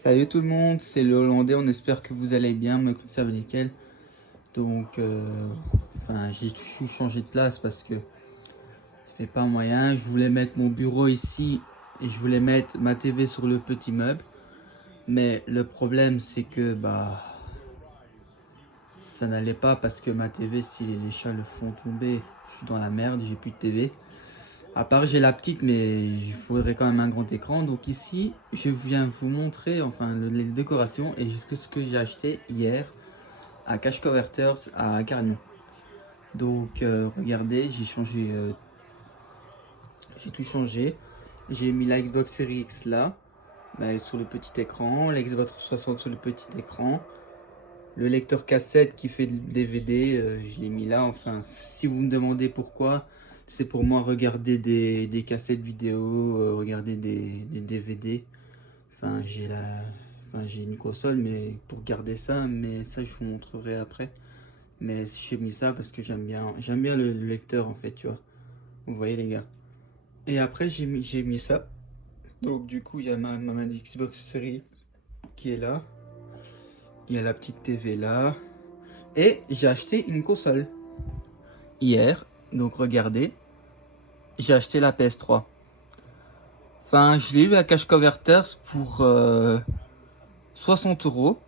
Salut tout le monde, c'est le Hollandais, on espère que vous allez bien, me conserve nickel. Donc, j'ai tout changé de place parce que j'ai pas moyen. Je voulais mettre mon bureau ici et je voulais mettre ma TV sur le petit meuble. Mais le problème, c'est que ça n'allait pas parce que ma TV, si les chats le font tomber, je suis dans la merde, j'ai plus de TV. À part j'ai la petite, mais il faudrait quand même un grand écran. Donc ici, je viens vous montrer les décorations et ce que j'ai acheté hier à Cash Converters à Carignan. Donc regardez, j'ai tout changé. J'ai mis la Xbox Series X là, sur le petit écran, la Xbox 360 sur le petit écran. Le lecteur cassette qui fait le DVD, je l'ai mis là. Enfin, si vous me demandez pourquoi, c'est pour moi regarder des cassettes vidéo, regarder des DVD. Enfin, j'ai une console, mais pour garder ça, mais ça je vous montrerai après. Mais j'ai mis ça parce que j'aime bien le lecteur en fait, tu vois. Vous voyez les gars. Et après j'ai mis ça. Donc du coup il y a ma Xbox Series qui est là. Il y a la petite TV là. Et j'ai acheté une console hier. Donc regardez, j'ai acheté la PS3. Enfin, je l'ai eu à Cash Converters pour 60 euros.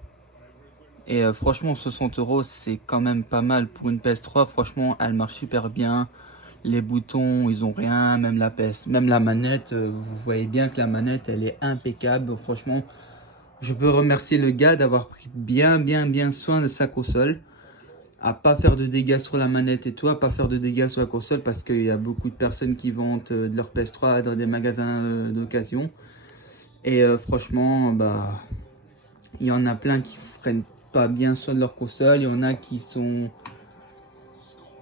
Et franchement, 60 euros, c'est quand même pas mal pour une PS3. Franchement, elle marche super bien. Les boutons, ils ont rien. Même la PS, même la manette, vous voyez bien que la manette, elle est impeccable. Franchement, je peux remercier le gars d'avoir pris bien soin de sa console. À pas faire de dégâts sur la manette et tout, à pas faire de dégâts sur la console parce qu'il y a beaucoup de personnes qui vendent de leur PS3 dans des magasins d'occasion. Et franchement, il y en a plein qui prennent pas bien soin de leur console. Il y en a qui sont...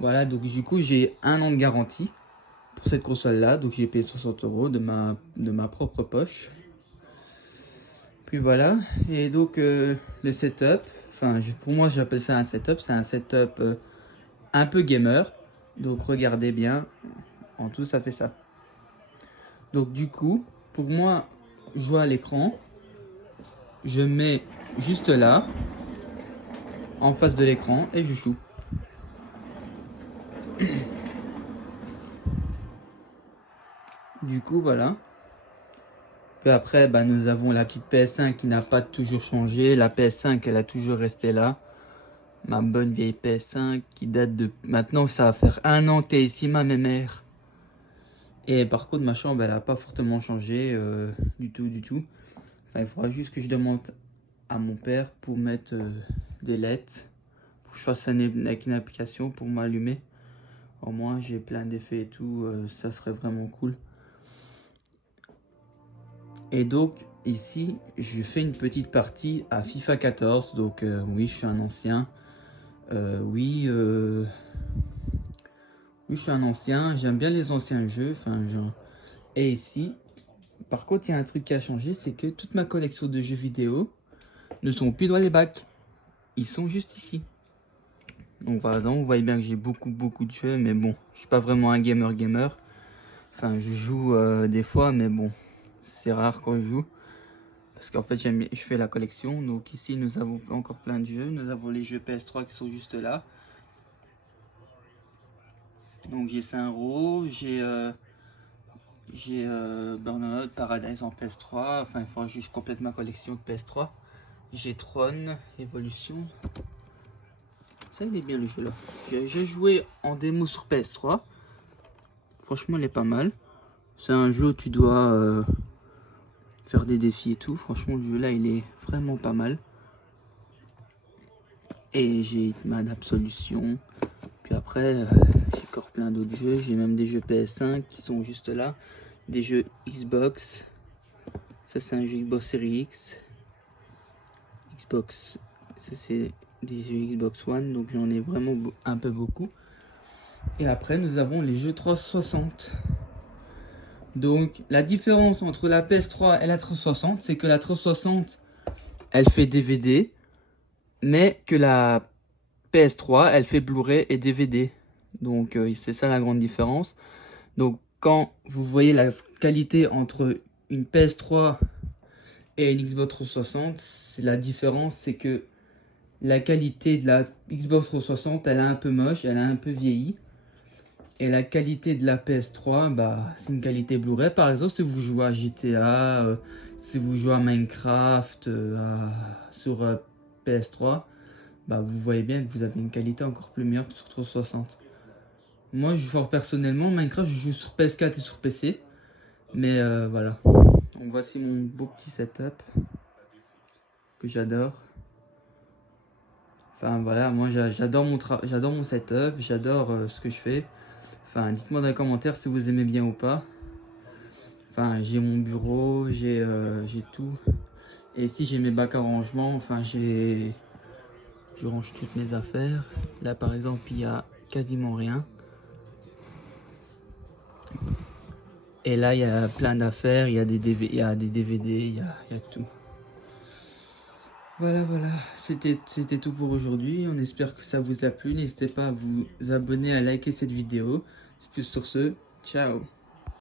Voilà, donc du coup, j'ai un an de garantie pour cette console là. Donc j'ai payé 60 euros de ma propre poche. Puis voilà, et donc le setup, pour moi j'appelle ça un setup, c'est un setup un peu gamer. Donc regardez bien, en tout ça fait ça. Donc du coup, pour moi, jouer à l'écran, je mets juste là, en face de l'écran, et je joue. Du coup, voilà. Puis après, nous avons la petite PS5 qui n'a pas toujours changé. La PS5, elle a toujours resté là. Ma bonne vieille PS5 qui date de... Maintenant, ça va faire un an qu'elle est ici, ma mère. Et par contre, ma chambre, elle a pas fortement changé du tout. Enfin, il faudra juste que je demande à mon père pour mettre des LED. Pour que je fasse avec une application pour m'allumer. Au moins, j'ai plein d'effets et tout. Ça serait vraiment cool. Et donc, ici, je fais une petite partie à FIFA 14. Donc, oui, je suis un ancien. Oui, je suis un ancien. J'aime bien les anciens jeux. Et ici, par contre, il y a un truc qui a changé. C'est que toute ma collection de jeux vidéo ne sont plus dans les bacs. Ils sont juste ici. Donc, par exemple, vous voyez bien que j'ai beaucoup de jeux. Mais bon, je suis pas vraiment un gamer. Enfin, je joue des fois. Mais bon, c'est rare quand je joue. Parce qu'en fait, je fais la collection. Donc ici, nous avons encore plein de jeux. Nous avons les jeux PS3 qui sont juste là. Donc j'ai Saint-Row, j'ai Burnout, Paradise en PS3. Enfin, il faudra juste que je complète ma collection de PS3. J'ai Tron, Evolution. Ça, il est bien le jeu là. J'ai joué en démo sur PS3. Franchement, il est pas mal. C'est un jeu où tu dois faire des défis et tout. Franchement, le jeu là, il est vraiment pas mal. Et j'ai Hitman Absolution. Puis après, j'ai encore plein d'autres jeux. J'ai même des jeux PS5 qui sont juste là. Des jeux Xbox. Ça, c'est un jeu Xbox Series X. Xbox. Ça, c'est des jeux Xbox One. Donc, j'en ai vraiment un peu beaucoup. Et après, nous avons les jeux 360. Donc, la différence entre la PS3 et la 360, c'est que la 360, elle fait DVD. Mais que la PS3, elle fait Blu-ray et DVD. Donc, c'est ça la grande différence. Donc quand vous voyez la qualité entre une PS3 et une Xbox 360, la différence c'est que la qualité de la Xbox 360 elle est un peu moche, elle a un peu vieilli. Et la qualité de la PS3, bah, c'est une qualité Blu-ray. Par exemple, si vous jouez à GTA, si vous jouez à Minecraft sur PS3, bah, vous voyez bien que vous avez une qualité encore plus meilleure que sur 360. Moi, fort personnellement, Minecraft, je joue sur PS4 et sur PC. Mais voilà. Donc voici mon beau petit setup que j'adore. Enfin voilà, moi j'adore j'adore mon setup, j'adore ce que je fais. Enfin, dites-moi dans les commentaires si vous aimez bien ou pas. Enfin, j'ai mon bureau, j'ai tout. Et ici, j'ai mes bacs à rangement. Enfin, je range toutes mes affaires. Là, par exemple, il y a quasiment rien. Et là, il y a plein d'affaires. Il y a des DVD, il y a tout. Voilà, voilà. C'était tout pour aujourd'hui. On espère que ça vous a plu. N'hésitez pas à vous abonner, à liker cette vidéo. C'est plus sur ce. Ciao.